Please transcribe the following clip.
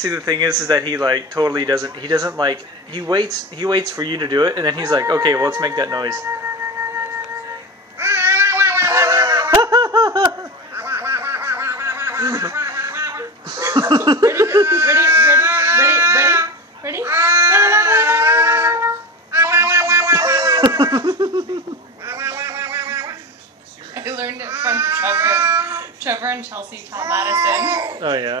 See, the thing is that he like totally doesn't. He doesn't like. He waits for you to do it, and then he's like, okay, well, let's make that noise. Ready? I learned it from Trevor and Chelsea taught Madison. Oh yeah.